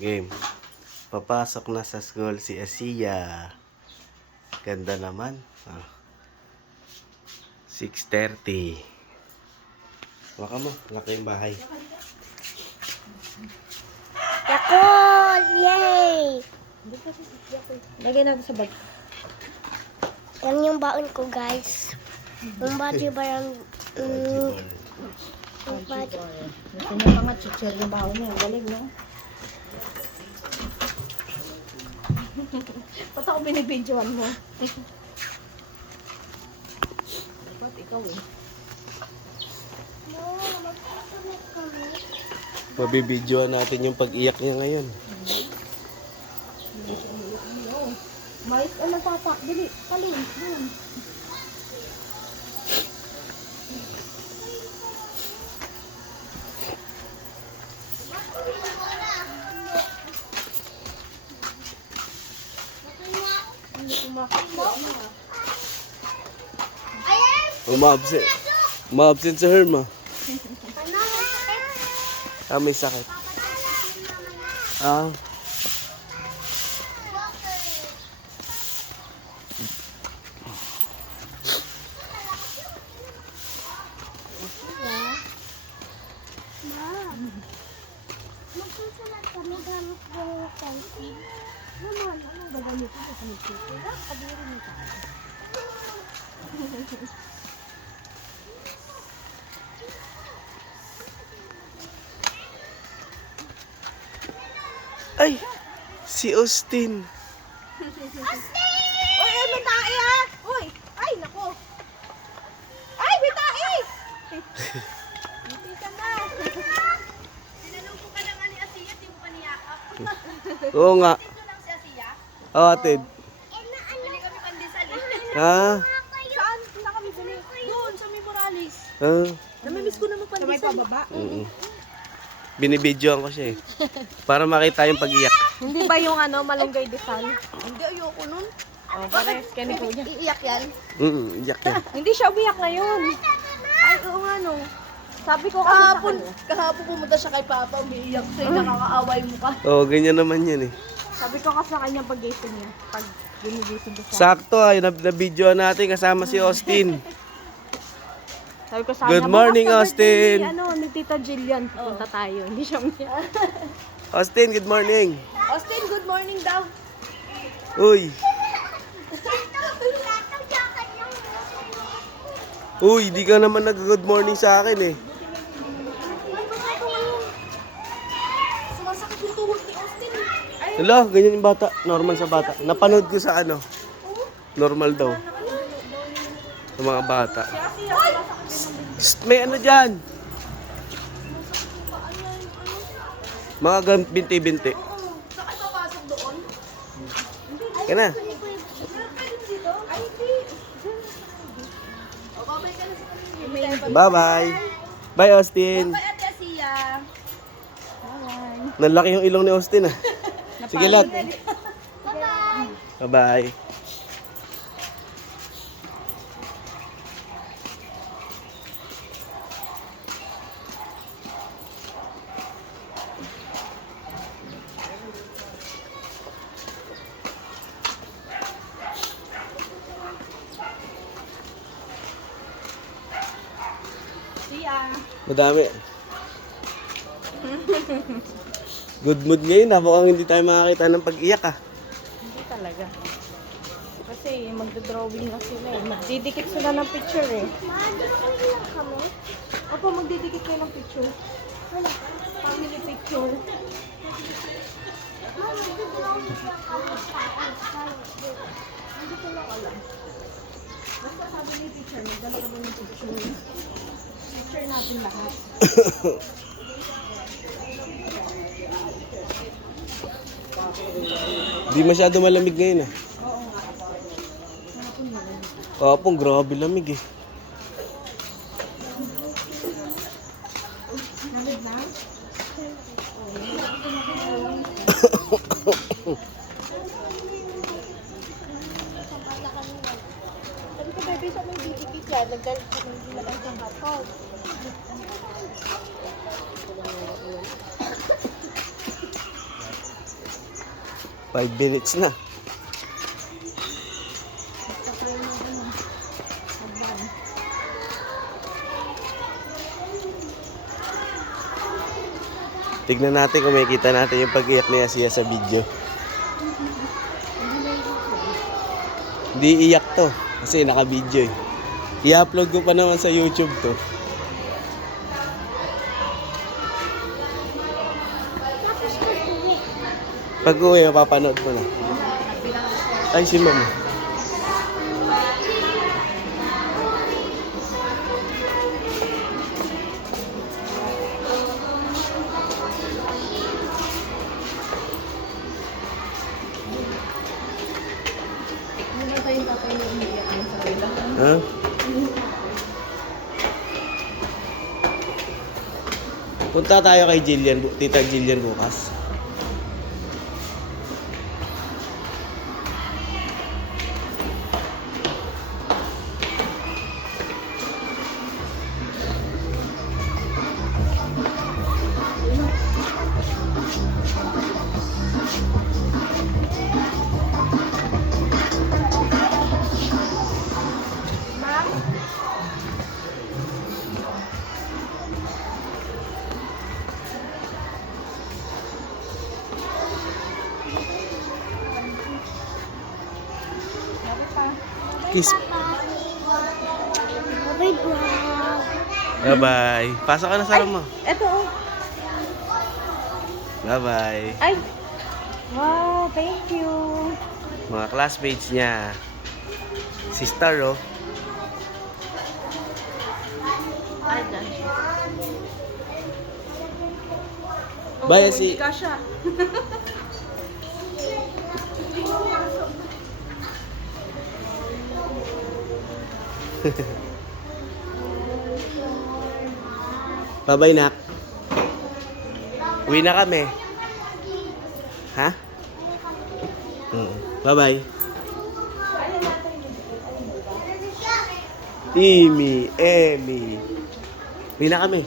Game. Papasok na sa school si Asiya. Ganda naman. 6:30. Waka mo, laki yung bahay. Yakol! Yay! Lagay natin sa bag. Yan yung baon ko, guys. Yung body barang... yung body... Gusto niya pa nga, chichir yung baho niya. Galing, no? Ba't ako binibidyoan mo? Ba't ikaw eh? Mabibidyoan natin yung pag-iyak niya ngayon. Mais, tatak, dali, palin, dun. Umabsent. Umabsent sa Herma. May sakit. Magsusulat kami gamit yung pencil. Naman, anong gagamitin ko sa nagsusulat? Kabiri mo tayo. Ay! Si Austin! Uy, may tae ah! Uy! Ay, nako! Ay, may tae! Hindi ka na! Tinanong ko ka naman ni Asiya, di mo pa niyakap. Oo nga. Dito lang si Asiya. Atid. Hindi kami pandesal eh. Ha? Saan? Saan kami bili? Doon, sa may Morales. Namimiss ko na magpandesal. Sa may pababa? Binibidyoan ko siya eh. Para makita yung pag-iyak. Hindi ba yung malunggay desal? Hindi, ayoko nun. Oh, pares ka ni Kuya. Iiyak yan. Iyak yan. Hindi siya umiyak ngayon. Ay, oo nga no. Sabi ko kasi sa kanya. Kahapon pumunta siya kay Papa, umiiyak sa'yo, nakakaaway mo ka. Oo, ganyan naman yan eh. Sabi ko kasi sa kanya pag-gising niya. Pag ginigising ko siya. Sakto ay, na-videoan natin kasama si Austin. Sabi ko sa Good kanya, morning, "Bukas na birthday Austin." Ni Tita Jillian. Punta tayo. Hindi siya umiyak. Austin, good morning. Austin, good morning daw. Uy. Uy, di ka naman nag-good morning sa akin eh. Sumasakit yung tuhod ni Austin. Hala, ganyan yung bata. Normal sa bata. Napanood ko sa normal daw. Sa mga bata. Psst, may ano dyan? Mga binti-binti. Saan papasok doon? Kaya na. O, babay ka na sa kanila. Bye-bye. Bye, Austin. Bye, Ate Asiya. Nalaki yung ilong ni Austin ah. Sige lot. Bye-bye. Bye-bye. Madami. Good mood ngayon ah. Mukhang hindi tayo makakita ng pag-iyak ah. Hindi talaga. Kasi magdodrawing na sila eh. Magdidikit sila ng picture eh. Mag-drawing lang kami. Opo, magdidikit kayo ng picture. Wala. Family picture. Mag-drawing lang kami. Hindi ko lang alam. Basta sabi ni teacher, magdala ka ng picture. Picture natin lahat. Di masyado malamig ngayon ah. Oo nga. Hapon na rin. Kapong grabe lamig eh. Nalig na? Sabi ko, baby, sa may bibigit yan. Nagdalit ka ng ginagay sa hotdog. 5 minutes na. Basta kayo ng ano. Agdan. Tignan natin kung makikita natin yung pag-iyak ni Asiya sa video. Hindi iyak to. Kasi naka-video eh. I-upload ko pa naman sa YouTube to. Tapos uwi. Pag uwi, mapapanood ko na. Ay, si mama. Ano ba tayong tatay na umiiyak ng sarili? Ha? Punta tayo kay Jillian, Tita Jillian bukas. Kiss. Bye bye. Bye-bye. Pasok ka na sa room mo. Eto oh. Bye-bye. Ay! Wow, thank you. Mga classmates niya. Si Star, oh. Ay, dyan. Bye, Oo, si- hindi ka siya. Bye-bye, Nak. Uwi na kami. Ha? Bye-bye. Amy, Emmy. Uwi na kami.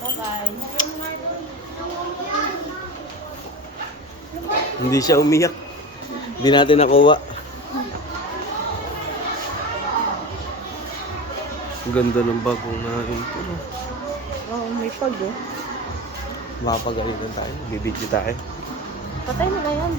Bye-bye. Hindi siya umiyak. Hindi natin nakuha. Ang ganda ng bagong na yun. Oh, may pag oh. Makapagalitan tayo. Bibidyo tayo. Patay mo na yan.